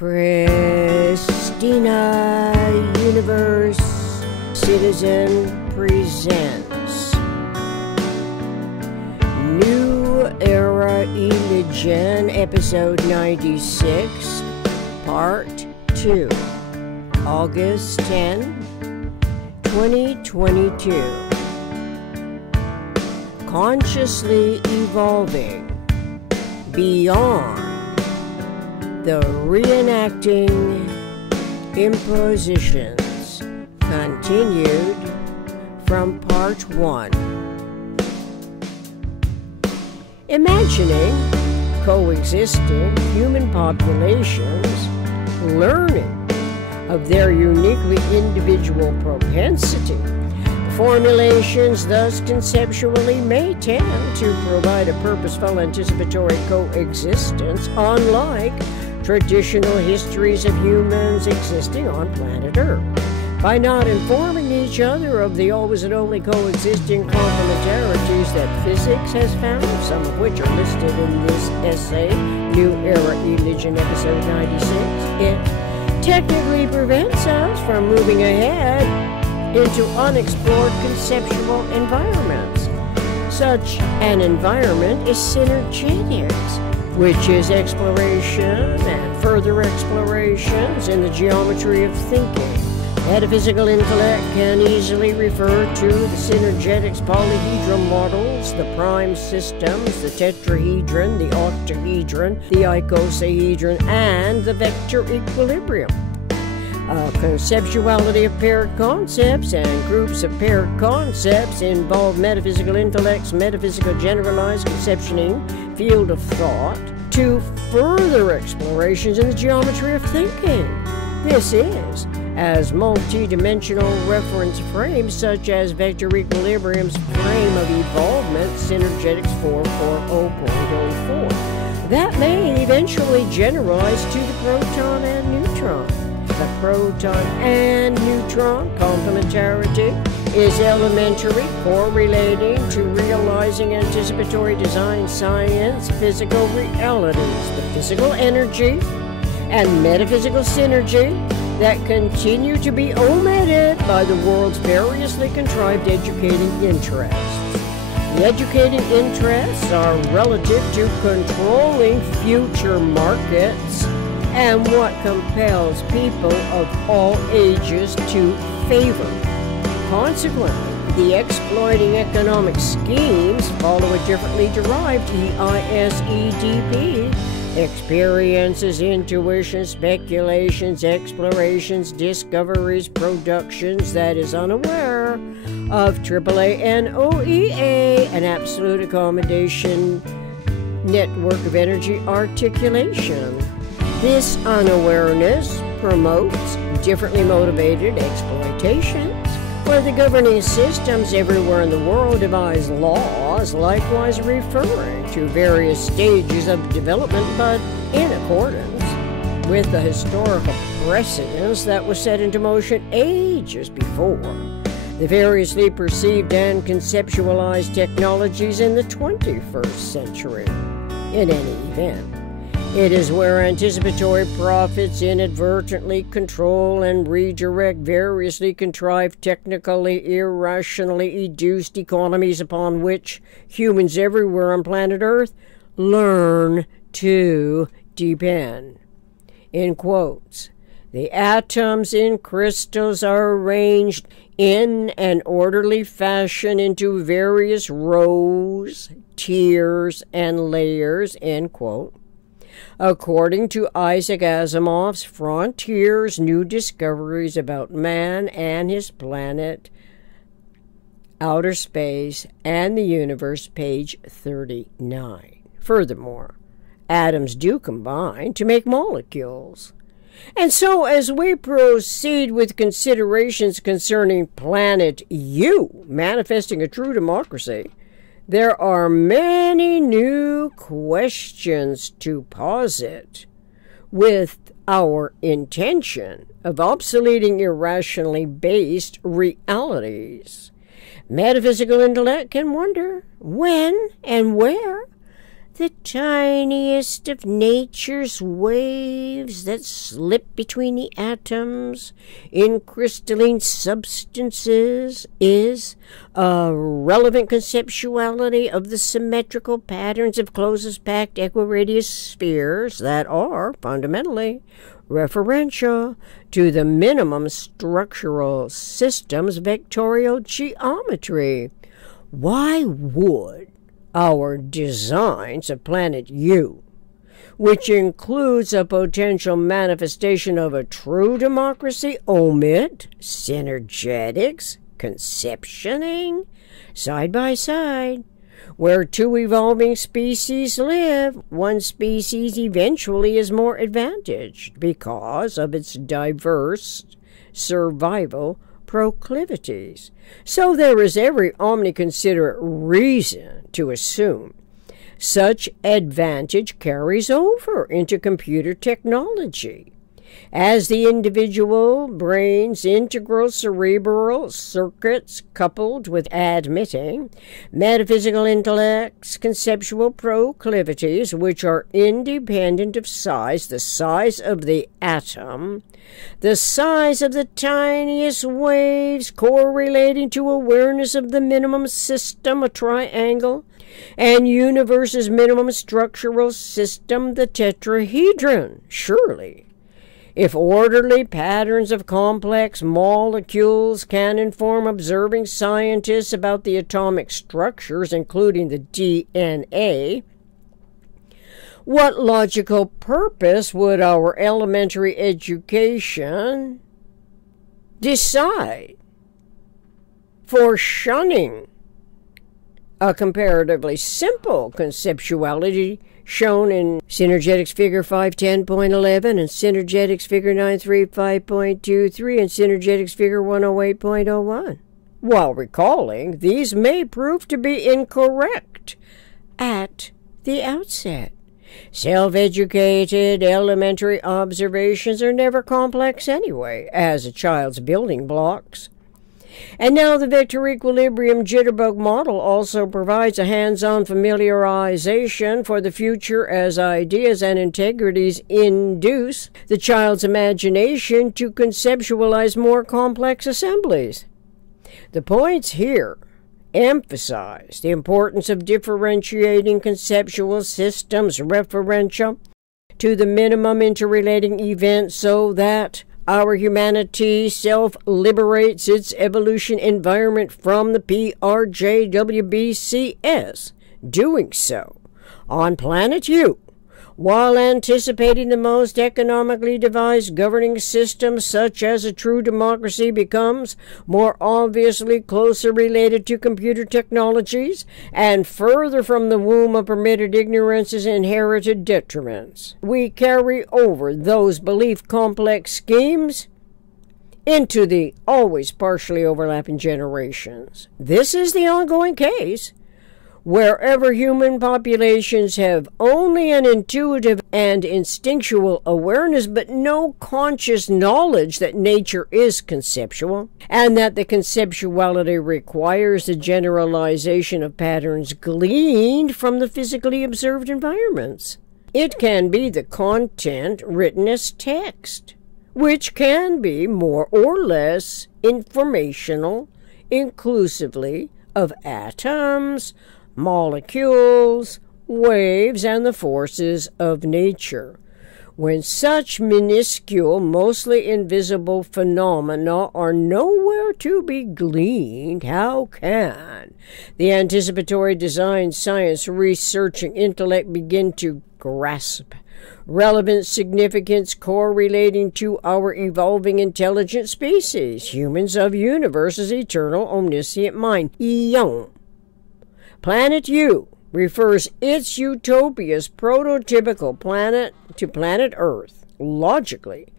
Christina Universe Citizen presents New Era Religion, Episode 96, Part 2, August 10, 2022. Consciously evolving beyond the reenacting impositions, continued from part 1. Imagining coexisting human populations learning of their uniquely individual propensity, formulations thus conceptually may tend to provide a purposeful anticipatory coexistence, unlike traditional histories of humans existing on planet Earth. By not informing each other of the always and only coexisting complementarities that physics has found, some of which are listed in this essay, New Era Religion, Episode 96, it technically prevents us from moving ahead into unexplored conceptual environments. Such an environment is Synergetics, which is exploration and further explorations in the geometry of thinking. Metaphysical intellect can easily refer to the Synergetics polyhedral models, the prime systems, the tetrahedron, the octahedron, the icosahedron, and the vector equilibrium. Conceptuality of paired concepts and groups of paired concepts involve metaphysical intellect's metaphysical generalized conceptioning field of thought to further explorations in the geometry of thinking. This is, as multi-dimensional reference frames such as vector equilibrium's frame of evolvement, Synergetics 440.04, that may eventually generalize to the proton and neutron. The proton and neutron complementarity is elementary, correlating to realizing anticipatory design science, physical realities, the physical energy and metaphysical synergy that continue to be omitted by the world's variously contrived educating interests. The educating interests are relative to controlling future markets and what compels people of all ages to favor. Consequently, the exploiting economic schemes follow a differently derived EISEDP. Experiences, intuitions, speculations, explorations, discoveries, productions that is unaware of AAA and OEA, an absolute accommodation network of energy articulation. This unawareness promotes differently motivated exploitations, where the governing systems everywhere in the world devise laws, likewise referring to various stages of development, but in accordance with the historical precedents that was set into motion ages before the variously perceived and conceptualized technologies in the 21st century. In any event, it is where anticipatory profits inadvertently control and redirect variously contrived, technically, irrationally educed economies upon which humans everywhere on planet Earth learn to depend. In quotes, the atoms in crystals are arranged in an orderly fashion into various rows, tiers, and layers, end quote. According to Isaac Asimov's Frontiers, New Discoveries About Man and His Planet, Outer Space, and the Universe, page 39. Furthermore, atoms do combine to make molecules. And so, as we proceed with considerations concerning Planet U, manifesting a true democracy, there are many new questions to posit with our intention of obsoleting irrationally based realities. Metaphysical intellect can wonder when and where the tiniest of nature's waves that slip between the atoms in crystalline substances is a relevant conceptuality of the symmetrical patterns of closest packed equiradius spheres that are fundamentally referential to the minimum structural system's vectorial geometry. Why would our designs of planet U, which includes a potential manifestation of a true democracy, omit synergetics, conceptioning, side by side? Where two evolving species live, one species eventually is more advantaged because of its diverse survival proclivities. So there is every omniconsiderate reason to assume such advantage carries over into computer technology. As the individual brain's integral cerebral circuits coupled with admitting metaphysical intellect's conceptual proclivities, which are independent of size, the size of the atom, the size of the tiniest waves correlating to awareness of the minimum system, a triangle, and universe's minimum structural system, the tetrahedron. Surely, if orderly patterns of complex molecules can inform observing scientists about the atomic structures, including the DNA, what logical purpose would our elementary education decide for shunning a comparatively simple conceptuality shown in Synergetics Figure 510.11 and Synergetics Figure 935.23 and Synergetics Figure 108.01? While recalling, these may prove to be incorrect at the outset. Self-educated elementary observations are never complex anyway, as a child's building blocks. And now the vector equilibrium jitterbug model also provides a hands-on familiarization for the future as ideas and integrities induce the child's imagination to conceptualize more complex assemblies. The points here emphasize the importance of differentiating conceptual systems referential to the minimum interrelating event so that our humanity self-liberates its evolution environment from the PRJWBCS, doing so on planet U, while anticipating the most economically devised governing system, such as a true democracy, becomes more obviously closer related to computer technologies and further from the womb of permitted ignorance's inherited detriments. We carry over those belief complex schemes into the always partially overlapping generations. This is the ongoing case wherever human populations have only an intuitive and instinctual awareness but no conscious knowledge that nature is conceptual, and that the conceptuality requires the generalization of patterns gleaned from the physically observed environments. It can be the content written as text, which can be more or less informational, inclusively of atoms, molecules, waves, and the forces of nature. When such minuscule, mostly invisible phenomena are nowhere to be gleaned, how can the anticipatory design science researching intellect begin to grasp relevant significance correlating to our evolving intelligent species, humans of universe's eternal omniscient mind, Eon? Planet U refers its utopia's prototypical planet to planet Earth. Logically,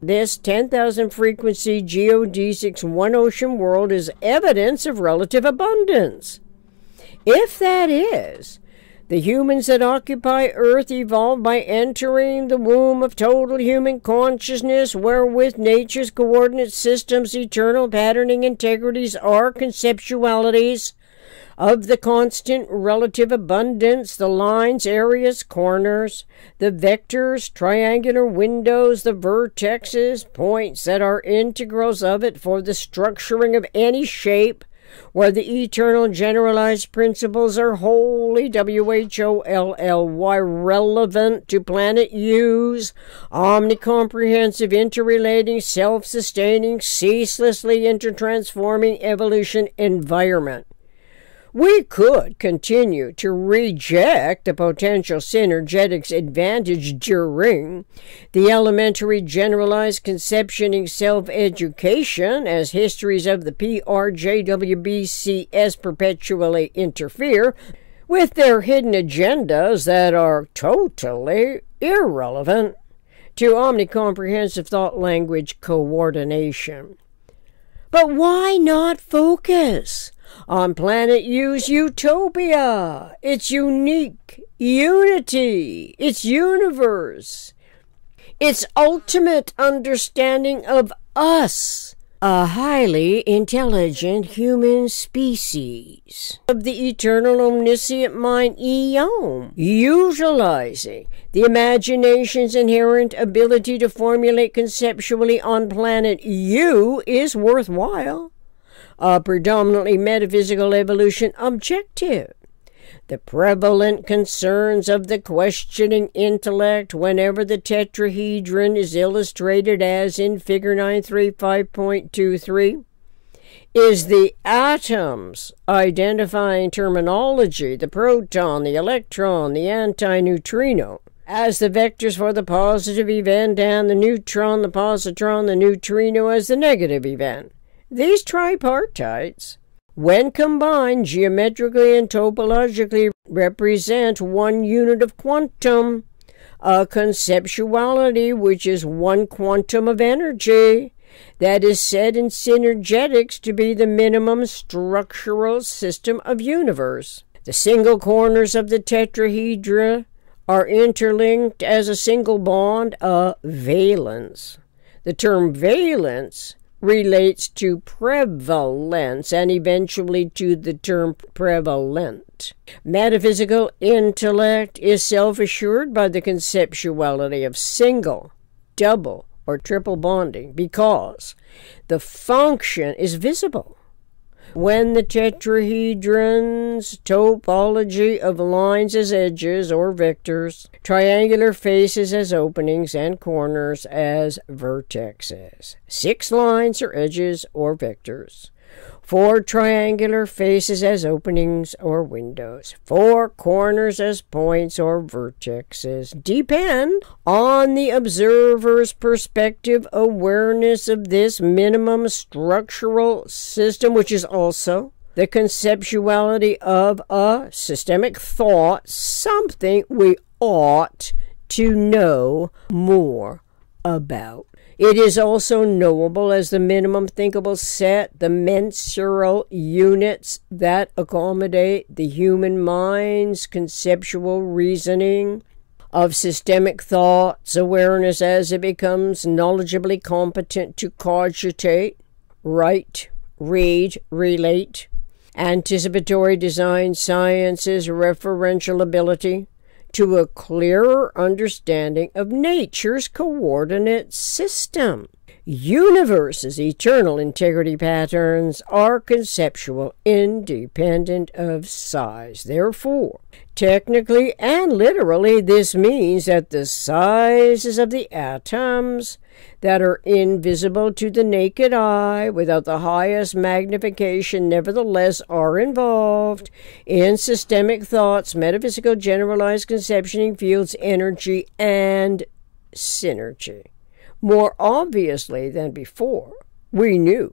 this 10,000 frequency geodesics one ocean world is evidence of relative abundance. If that is, the humans that occupy Earth evolved by entering the womb of total human consciousness, wherewith nature's coordinate systems, eternal patterning integrities are conceptualities of the constant relative abundance, the lines, areas, corners, the vectors, triangular windows, the vertexes, points that are integrals of it for the structuring of any shape, where the eternal generalized principles are wholly WHOLLY relevant to planet U's omnicomprehensive, interrelating, self-sustaining, ceaselessly intertransforming evolution environment. We could continue to reject the potential synergetics advantage during the elementary generalized conceptioning self-education as histories of the PRJWBCS perpetually interfere with their hidden agendas that are totally irrelevant to omnicomprehensive thought-language coordination. But why not focus on planet U's utopia, its unique unity, its universe, its ultimate understanding of us, a highly intelligent human species of the eternal omniscient mind eon, utilizing the imagination's inherent ability to formulate conceptually on planet U is worthwhile. A predominantly metaphysical evolution objective. The prevalent concerns of the questioning intellect whenever the tetrahedron is illustrated as in Figure 935.23 is the atoms identifying terminology, the proton, the electron, the antineutrino, as the vectors for the positive event and the neutron, the positron, the neutrino as the negative event. These tripartites, when combined geometrically and topologically, represent one unit of quantum, a conceptuality which is one quantum of energy, that is said in Synergetics to be the minimum structural system of universe. The single corners of the tetrahedra are interlinked as a single bond, a valence. The term valence relates to prevalence and eventually to the term prevalent. Metaphysical intellect is self-assured by the conceptuality of single, double, or triple bonding because the function is visible. When the tetrahedron's topology of lines as edges or vectors, triangular faces as openings, and corners as vertexes. 6 lines are edges or vectors. 4 triangular faces as openings or windows. 4 corners as points or vertexes depend on the observer's perspective awareness of this minimum structural system, which is also the conceptuality of a systemic thought, something we ought to know more about. It is also knowable as the minimum thinkable set, the mensural units that accommodate the human mind's conceptual reasoning of systemic thoughts, awareness as it becomes knowledgeably competent to cogitate, write, read, relate, anticipatory design sciences, referential ability, to a clearer understanding of nature's coordinate system. Universe's eternal integrity patterns are conceptual, independent of size. Therefore, technically and literally, this means that the sizes of the atoms that are invisible to the naked eye without the highest magnification nevertheless are involved in systemic thoughts, metaphysical generalized conceptioning fields, energy, and synergy. More obviously than before, we knew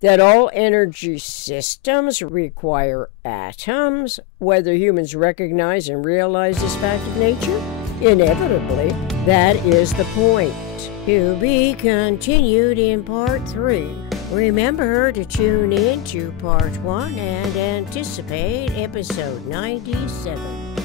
that all energy systems require atoms, whether humans recognize and realize this fact of nature. Inevitably, that is the point. To be continued in Part 3. Remember to tune in to Part 1 and anticipate Episode 97.